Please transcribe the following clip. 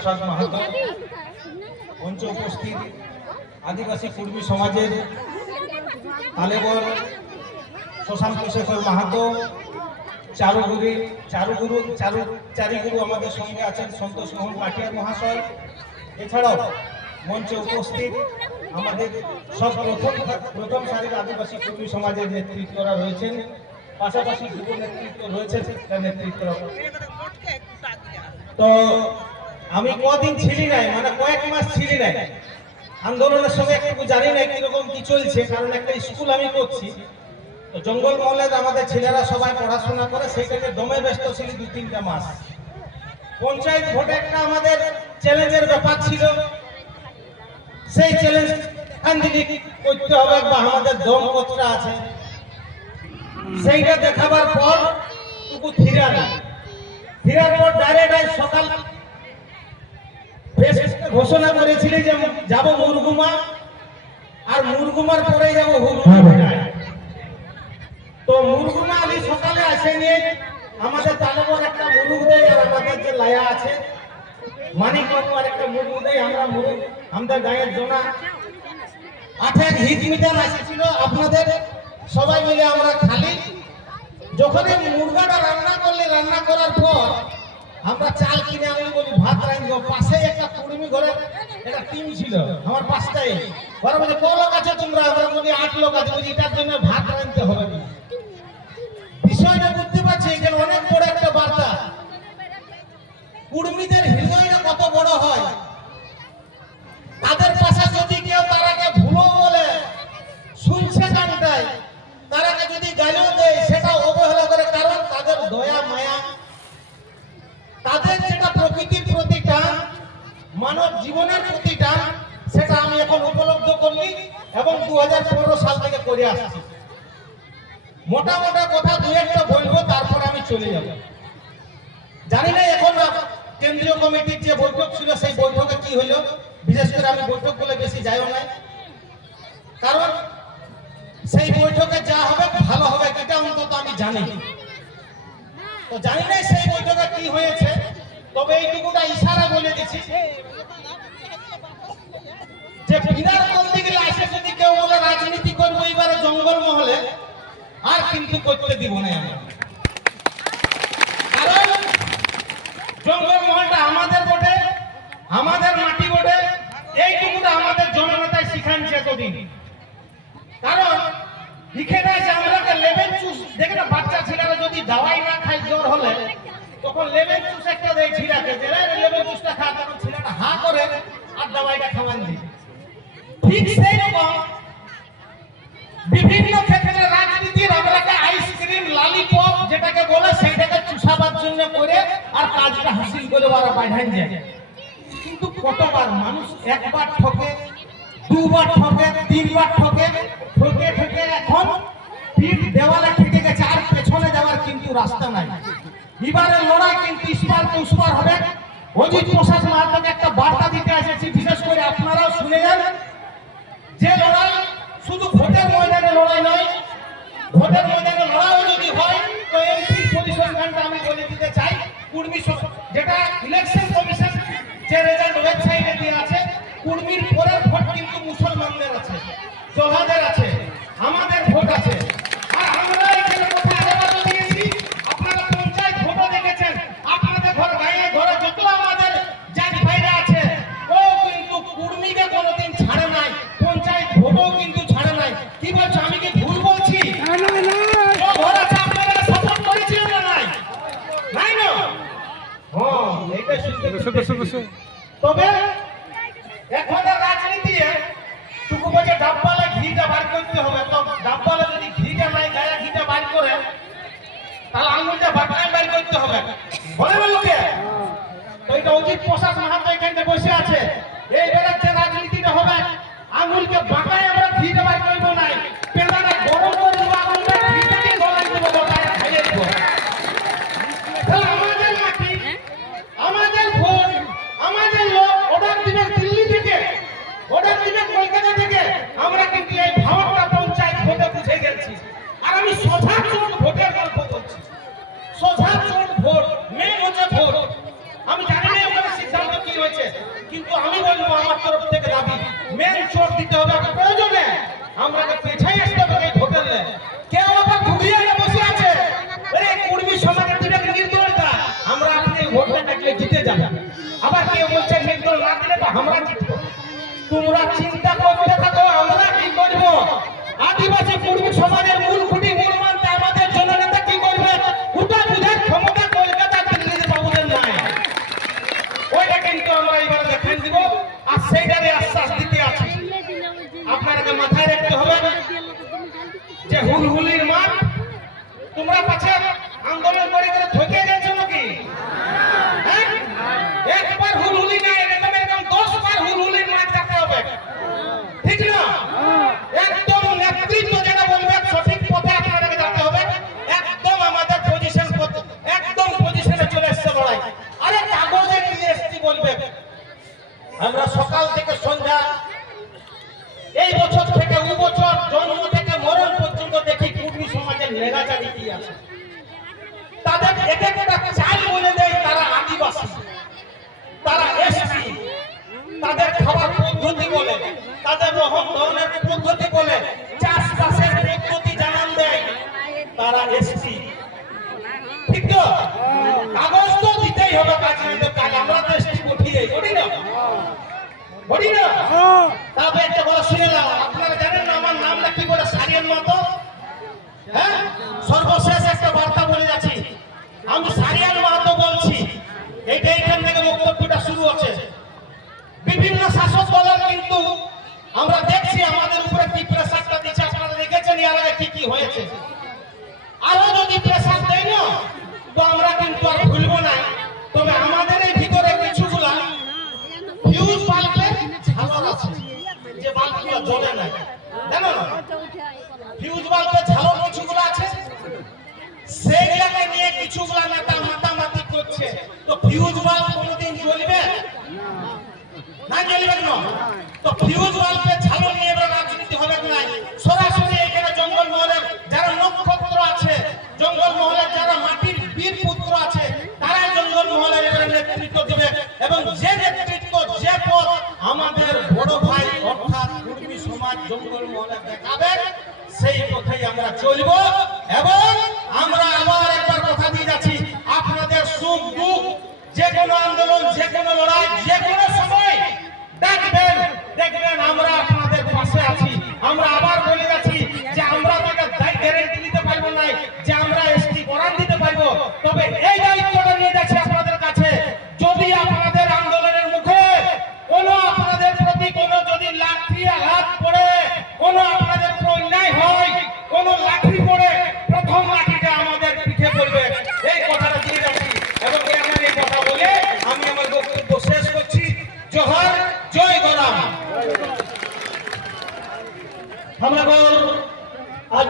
প্রসাদ মাহাতো, মঞ্চে উপস্থিত আদিবাসী কুর্মী সমাজের তালেবর শশাঙ্ক শেখর মাহাতো, চারিগুরু আমাদের সঙ্গে আছেন সন্তোষ মোহন কাটিয়া মহাশয়। এছাড়াও মঞ্চে উপস্থিত আমাদের সব প্রথম সারির আদিবাসী কর্মী সমাজের নেতৃত্বরা রয়েছেন, পাশাপাশি যুব নেতৃত্ব রয়েছে, নেতৃত্ব। তো আমি কদিন ছিলি নাই, মানে কয়েক মাস ছিলি নাই আন্দোলনের সঙ্গে, একটু জানি না কিরকম কি চলছে, কারণ একটা স্কুল আমি করছি। তো জঙ্গলমহলের আমাদের ছেলেরা সবাই পড়াশোনা করে, সেইখানে দমে ব্যস্ত ছিল 2-3টা মাস। পঞ্চায়েত ভোটে একটা আমাদের চ্যালেঞ্জের ব্যাপার ছিল, সেই চ্যালেঞ্জ করতে হবে বা আমাদের দম কতটা আছে সেইটা দেখাবার পর টুকু ফিরার পর ডাইরেক্ট সকাল ঘোষণা করেছিল যে যাব মুরগুমা, আর মুরগুমার পরে যাব হুগলি। তো মুরগুমা আমি সকালে আসে নিয়ে আমাদের তালেবর একটা মুরুগ দেয়, আর আমাদের যে লায়া আছে মানিকবাবু আর একটা মুরুগ দেয়। আমাদের গায়ের জোনা 8 হিট মিটার আসছিল আপনাদের সবাই মিলে আমরা খালি। যখন এই মুরগাটা রান্না করলে, রান্না করার পর আমরা চাল কিনে আনি, বলি ভাত রাঁধবো। পাশে একটা কুড়মি ঘরে একটা টিম ছিল আমার পাশটাই, ওরা বলছে ক লোক আছে তোমরা? আমরা বলি 8 লোক আছে। বলি এটার জন্য ভাত রাঁধতে হবে না। বিষয়টা বুঝতে পারছি এখানে অনেক বড় একটা বার্তা। কুড়মিদের হৃদয়টা কত বড় হয়, তাদের পাশে যদি কেউ তারাকে ভুলো বলে শুনছে গানটায়, তারাকে যদি গালিও দেয় সেটা অবহেলা করে, কারণ তাদের দয়া মায়া, তাদের যেটা প্রকৃতির প্রতি টান, মানব জীবনের প্রতি টান, সেটা আমি এখন উপলব্ধ করলি এবং 2015 সাল থেকে করে আসছি। মোটা কথা 2-1টা বলবো, তারপরে আমি চলে যাব। জানি না এখন কেন্দ্রীয় কমিটির যে বৈঠক ছিল সেই বৈঠকে কি হলো, বিশেষ করে আমি বৈঠক বলে বেশি যাইও না, কারণ সেই বৈঠকে যা হবে ভালো হবে এটা অন্তত আমি জানি। তো জানি না সেই বৈঠকে কি হয়েছে, তবে এইটুকুটা ইশারা বলে দিচ্ছি যে বিরাট বলতে গেলে আসে যদি কেউ বলে রাজনীতি করবো এবারে জঙ্গলমহলে, আর কিন্তু করতে দিব না আমরা। কারণ জঙ্গলমহলটা আমাদের বটে, আমাদের মাটি বটে, এইটুকুটা আমাদের জননেতায় শিখানছে এতদিন। কারণ এখানে যে আমরা লেভেল চুষ দেখে না, বাচ্চা ছেলেরা যদি দাওয়াই না খায় জ্বর হলে, তখন লেভেল চুষ একটা দেয় ছেলেকে, যে লেভেল চুষটা খা, তখন ছেলেটা হা করে আর দাওয়াইটা খাওয়ান দিই। ঠিক সেই রকম বিভিন্ন ক্ষেত্রে রাজনীতির আমরা আইসক্রিম লালিপপ যেটাকে বলে সেইটাকে চুষাবার জন্য করে আর কাজটা হাসিল করে ওরা বাঁধান যায়। কিন্তু কতবার মানুষ একবার ঠকে, 2বার ঠকে, 3বার ঠকে, ঠকে এখন পিঠ দেওয়ালে ঠেকে গেছে, আর পেছনে যাওয়ার কিন্তু রাস্তা নাই। এবারের লড়াই কিন্তু ইস্পার পুষ্পার হবে। অজিত প্রসাদ মাহাতোকে একটা বার্তা দিতে এসেছি, বিশেষ করে আপনারাও শুনে যান। যে লড়াই শুধু ভোটের ময়দানে লড়াই নয়, ভোটের ময়দানে লড়াইও যদি হয় তো এমপি পরিসংখ্যানটা আমি বলে দিতে চাই। কুর্মী যেটা ইলেকশন কমিশন যে রেজাল্ট ওয়েবসাইটে দিয়ে আছে, কুর্মীর পরের ভোট কিন্তু মুসলমানদের আছে, জোহাদের আছে, আমাদের ভোট আছে। আর আমরা এখানে কথা আরেকবার দিয়েছি, আপনারা পঞ্চায়েত ভোটও দেখেছেন, আপনাদের গায়ে ঘরে যত আমাদের জাত ভাইরা আছে ও কিন্তু কুর্মীকে কোনোদিন ছাড়ে নাই, পঞ্চায়েত ভোটও কিন্তু ছাড়ে নাই। কি বলছো, আমি কি ভুল বলছি? ঘর আছে আপনারা সাপোর্ট করেছিলেন না? নাই নাই না? হ্যাঁ, এইটা শুনতে। তবে এখন রাজনীতি টুকু বলে ডাব্বালে ঘিটা বার করতে হবে। তো ডাব্বালে যদি ঘিটা নাই, গায়ে ঘিটা বার করে, তাহলে আঙুলটা বাটায় বার করতে হবে, বলে লোকে। তো এটা অজিত প্রসাদ মাহাতো এখানে বসে আছে, এইবারে যে রাজনীতিটা হবে আঙুলকে বাটায় আমরা ঘিটা বার করব না, পেলাটা গরম করে দেবো, আঙুলটা ঘিটাকে গলায় দেবো, বাটায় খাইয়ে দেবো। আমাদের মাটি, আমাদের ভোট, আমাদের লোক অর্ডার দিবেন দিল্লি থেকে, অর্ডার দিবেন কলকাতা থেকে। আমরা কিন্তু এই ভাবটা পঞ্চায়েত ভোটে বুঝে গেছি। আর আমি সোজা চোট ভোটের গল্প করছি, সোজা চোট ভোট, মেন হচ্ছে ভোট। আমি জানি না ওখানে সিদ্ধান্ত কি হয়েছে, মেন চোট দিতে হবে প্রয়োজনে আমরা পেছাই আসতে হবে এই ভোটের কেউ আবার ঘুরিয়ে বসে আছে আরে কুর্মী সমাজের দিকে নির্দলতা আমরা আপনি ভোটটা কাটলে জিতে যাবে আবার কেউ বলছে নির্দল না দিলে তো আমরা জিতবো তোমরা চিন্তা করতে থাকো আমরা কি করব আদিবাসী কুর্মী সমাজের মূল খুঁটি মূল মানতে আমাদের জননেতা কি করবে ওটা বুঝার ক্ষমতা কলকাতা দিল্লির বাবুদের নাই ওইটা কিন্তু আমরা এবার দেখান দিব আর সেইটারে আশ্বাস দিতে আছি আপনাকে মাথায় রাখতে হবে যে হুলহুলির মাঠ তোমরা পাছে আন্দোলন করে করে ঠকে গেছো নাকি হ্যাঁ একবার হুলহুলি না এরকম এরকম 10 বার হুলহুলির মাঠ যেতে হবে ঠিক না একদম নেতৃত্ব যেটা বলবে সঠিক পথে আপনাদেরকে যেতে হবে একদম আমাদের পজিশন একদম পজিশনে চলে আসছে লড়াই আরে কাগজে নিয়ে এসছি বলবে আমরা সকাল থেকে সন্ধ্যা এই বছর থেকে ও বছর জন্ম থেকে মরণ পর্যন্ত দেখি কুর্মী সমাজের নেগাচারি কি আছে তাদের এক একটা চাল বলে দেয় তারা আদিবাসী তারা এসটি তাদের খাবার পদ্ধতি বলে তাদের রহন ধরনের পদ্ধতি বলে চাষবাসের পদ্ধতি জানান দেয় তারা এসটি ঠিক তো কাগজ তো দিতেই হবে কাজ আমরা তো এসটি উঠিয়ে করি না তবে একটা বড় শুনে নাও আপনারা জানেন না আমার নামটা কি বলে সারিয়ান মতো হ্যাঁ সর্বশেষ একটা বার্তা বলে যাচ্ছি আমি সারিয়ান মাহাতো বলছি এইখান থেকে বক্তব্যটা শুরু হচ্ছে বিভিন্ন শাসক দলের কিন্তু আমরা দেখছি আমাদের উপরে কি প্রেসারটা দিচ্ছে আপনারা দেখেছেন এর আগে কি কি হয়েছে আরো যদি প্রেসার দেয় না তো আমরা কিন্তু আর ভুলবো না তবে আমাদের এই ভিতরে কিছুগুলা ফিউজ বাল্বের ঝালর আছে যে বাল্বগুলো জ্বলে না জানো না ফিউজ বাল্বের ঝালর কিছুগুলো আছে সেইগুলোকে নিয়ে কিছুগুলা নেতা মাতামাতি করছে তো ফিউজ বাল্ব কোনোদিন জ্বলবে না জ্বলবে না তো ফিউজ বাল্বের ঝালর নিয়ে এবার রাজনীতি হবে না সরাসরি এখানে জঙ্গল মহলের যারা নক্ষত্র আছে জঙ্গল মহলের যারা মাটির বীর পুত্র আছে তারা জঙ্গল মহলের এবারে নেতৃত্ব দেবে এবং যে নেতৃত্ব যে পথ আমাদের বড় ভাই অর্থাৎ কুর্মী সমাজ জঙ্গল মহলে দেখাবে সেই পথেই আমরা চলব এবং আমরা আবার একবার কথা দিয়ে যাচ্ছি আপনাদের সুখ দুঃখ যে কোনো আন্দোলন যে কোনো লড়াই যে কোনো সময় দেখবেন আমরা আপনাদের পাশে আছি আমরা আবার বলে যাচ্ছি যে আমরা গ্যারান্টি দিতে পারবো না যে আমরা এসটি করান দিতে পারবো তবে এই দায়িত্বটা নিয়ে যাচ্ছি আপনাদের কাছে যদি আপনাদের আন্দোলনের মুখে কোনো আপনাদের প্রতি কোনো যদি লাঠি আঘাত পড়ে কোনো আপনাদের অন্যায় হয় কোনো লাঠি পড়ে প্রথম লাঠিটা আমাদের পিঠে পড়বে এই কথাটা দিয়ে যাচ্ছি এবং আমার এই কথা বলে আমি আমার বক্তব্য শেষ করছি জোহার জয় গরাম আমরা আজ